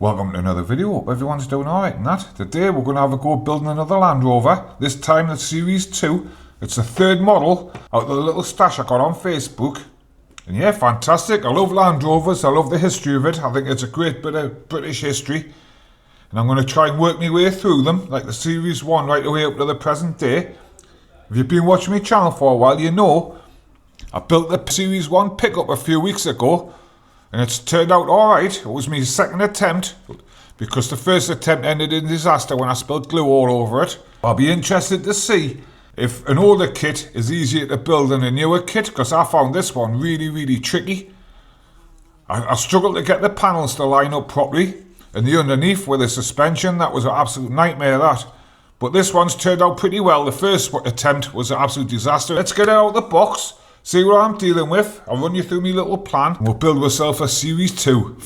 Welcome to another video. Hope everyone's doing alright and that. Today we're going to have a go building another Land Rover. This time the Series 2. It's the third model out of the little stash I got on Facebook. And yeah, fantastic. I love Land Rovers. I love the history of it. I think it's a great bit of British history. And I'm going to try and work my way through them, like the Series 1 right away up to the present day. If you've been watching my channel for a while, you know I built the Series 1 pickup a few weeks ago. And it's turned out alright. It was my second attempt, because the first attempt ended in disaster when I spilled glue all over it. I'll be interested to see if an older kit is easier to build than a newer kit, because I found this one really tricky. I struggled to get the panels to line up properly, and the underneath with the suspension, that was an absolute nightmare, that. But this one's turned out pretty well. The first attempt was an absolute disaster. Let's get it out of the box. See what I'm dealing with. I'll run you through my little plan. We'll build ourselves a Series 2.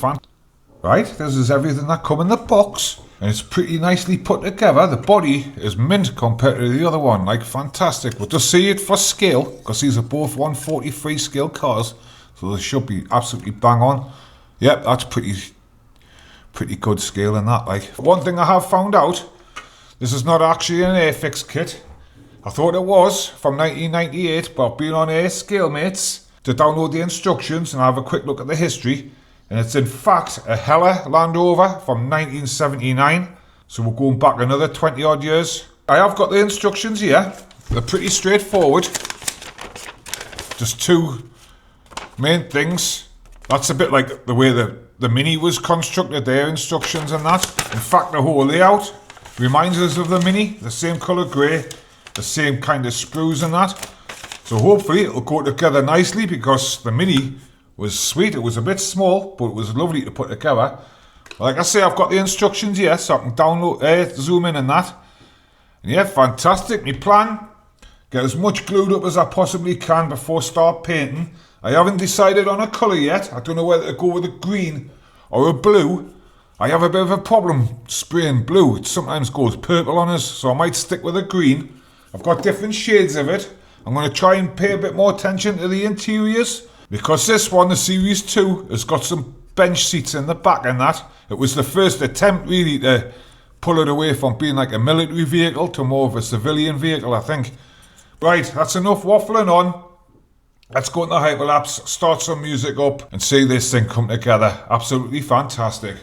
Right, this is everything that come in the box. And it's pretty nicely put together. The body is mint compared to the other one. Like, fantastic. We'll just see it for scale, because these are both 143 scale cars. So they should be absolutely bang on. Yep, that's pretty good scale in that. Like, one thing I have found out, this is not actually an Airfix kit. I thought it was from 1998, but I've been on Scalemates to download the instructions and have a quick look at the history. And it's in fact a Heller Land Rover from 1979. So we're going back another 20 odd years. I have got the instructions here. They're pretty straightforward. Just two main things. That's a bit like the way the Mini was constructed, their instructions and that. In fact, the whole layout reminds us of the Mini, the same colour grey. The same kind of sprues and that. So hopefully it'll go together nicely, because the Mini was sweet. It was a bit small, but it was lovely to put together. Like I say, I've got the instructions here, so I can download, zoom in and that. And yeah, fantastic. My plan, get as much glued up as I possibly can before start painting. I haven't decided on a colour yet. I don't know whether to go with a green or a blue. I have a bit of a problem spraying blue. It sometimes goes purple on us, so I might stick with a green. I've got different shades of it. I'm going to try and pay a bit more attention to the interiors, because this one, the Series 2, has got some bench seats in the back and that. It was the first attempt really to pull it away from being like a military vehicle to more of a civilian vehicle, I think. Right, that's enough waffling on. Let's go into hyperlapse, start some music up and see this thing come together. Absolutely fantastic.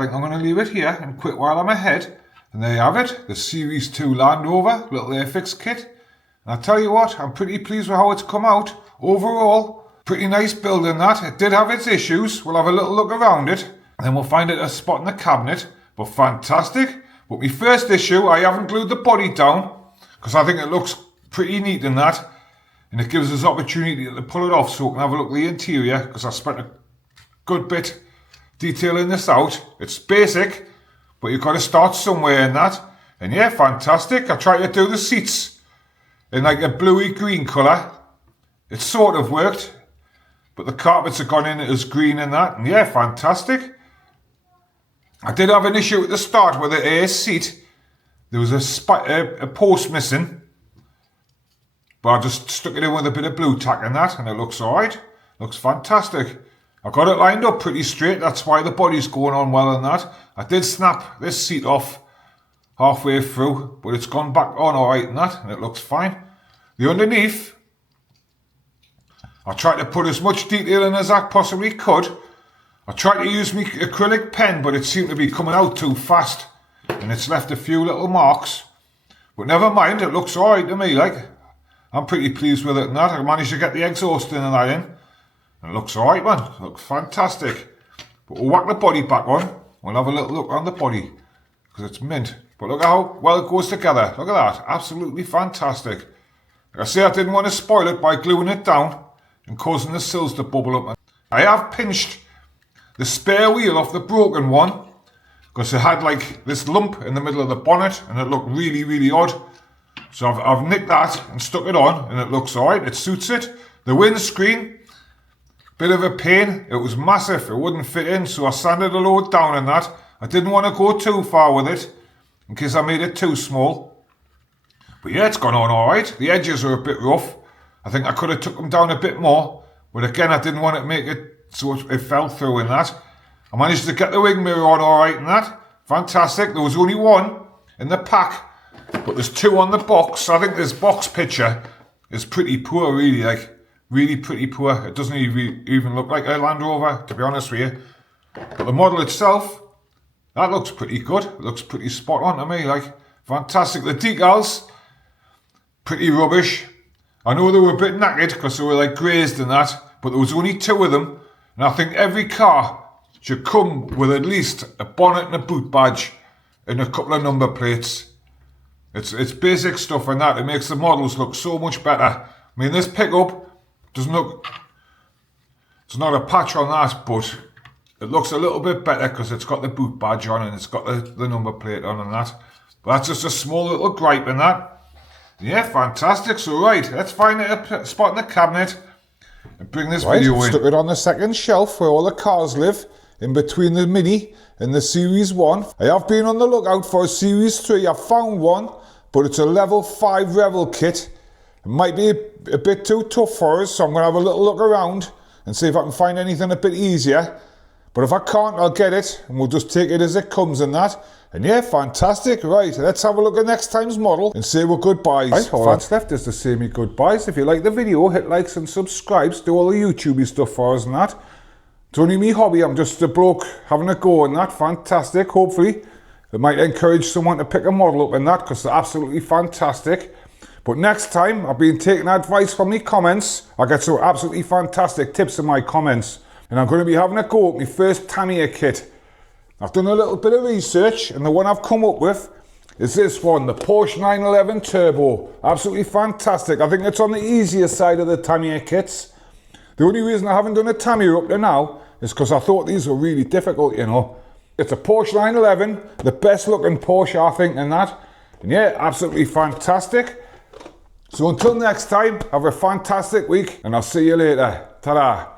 think I'm going to leave it here and quit while I'm ahead. And there you have it, the Series 2 Land Rover little Airfix kit. And I tell you what, I'm pretty pleased with how it's come out. Overall, pretty nice build in that. It did have its issues. We'll have a little look around it. And then we'll find it a spot in the cabinet. But fantastic. But my first issue, I haven't glued the body down, because I think it looks pretty neat in that. And it gives us opportunity to pull it off so we can have a look at the interior, because I spent a good bit detailing this out. It's basic, but you've got to start somewhere in that. And yeah, fantastic. I tried to do the seats in like a bluey green colour. It sort of worked, but the carpets have gone in as green and that. And yeah, fantastic. I did have an issue at the start with the air seat. There was a post missing, but I just stuck it in with a bit of blue tack and that, and it looks alright. Looks fantastic. I got it lined up pretty straight, that's why the body's going on well and that. I did snap this seat off halfway through, but it's gone back on alright and that, and it looks fine. The underneath, I tried to put as much detail in as I possibly could. I tried to use my acrylic pen, but it seemed to be coming out too fast, and it's left a few little marks. But never mind, it looks alright to me, like. I'm pretty pleased with it and that. I managed to get the exhaust in and that in. And it looks alright, man. It looks fantastic. But we'll whack the body back on. We'll have a little look on the body, because it's mint. But look at how well it goes together. Look at that. Absolutely fantastic. Like I say, I didn't want to spoil it by gluing it down and causing the sills to bubble up. I have pinched the spare wheel off the broken one, because it had like this lump in the middle of the bonnet and it looked really, really odd. So I've nicked that and stuck it on, and it looks alright. It suits it. The windscreen, bit of a pain. It was massive. It wouldn't fit in, so I sanded a load down in that. I didn't want to go too far with it, in case I made it too small. But yeah, it's gone on alright. The edges are a bit rough. I think I could have took them down a bit more, but again, I didn't want to make it so it fell through in that. I managed to get the wing mirror on alright in that. Fantastic. There was only one in the pack, but there's two on the box. I think this box picture is pretty poor, really, like, really pretty poor. It doesn't even look like a Land Rover, to be honest with you. But the model itself, that looks pretty good. It looks pretty spot on to me, like, fantastic. The decals, pretty rubbish. I know they were a bit knackered because they were like grazed and that, but there was only two of them. And I think every car should come with at least a bonnet and a boot badge and a couple of number plates. It's basic stuff and that. It makes the models look so much better. I mean, this pickup doesn't look... It's not a patch on that, but it looks a little bit better because it's got the boot badge on and it's got the number plate on and that. But that's just a small little gripe in that. Yeah, fantastic. So right, let's find a spot in the cabinet and bring this video in. Stuck it on the second shelf where all the cars live, in between the Mini and the Series 1. I have been on the lookout for a Series 3. I found one, but it's a level 5 Revel kit. It might be a bit too tough for us, so I'm going to have a little look around and see if I can find anything a bit easier. But if I can't, I'll get it, and we'll just take it as it comes and that. And yeah, fantastic. Right, let's have a look at next time's model and say we're goodbyes. Right, all that's left is to say me goodbyes. If you like the video, hit likes and subscribes. Do all the YouTubey stuff for us and that. It's only me hobby. I'm just a bloke having a go and that. Fantastic. Hopefully, it might encourage someone to pick a model up and that, because they're absolutely fantastic. But next time, I've been taking advice from me comments. I get some absolutely fantastic tips in my comments. And I'm going to be having a go at my first Tamiya kit. I've done a little bit of research, and the one I've come up with is this one, the Porsche 911 Turbo. Absolutely fantastic. I think it's on the easier side of the Tamiya kits. The only reason I haven't done a Tamiya up to now is because I thought these were really difficult, you know. It's a Porsche 911, the best looking Porsche, I think, in that. And yeah, absolutely fantastic. So until next time, have a fantastic week, and I'll see you later. Ta-da.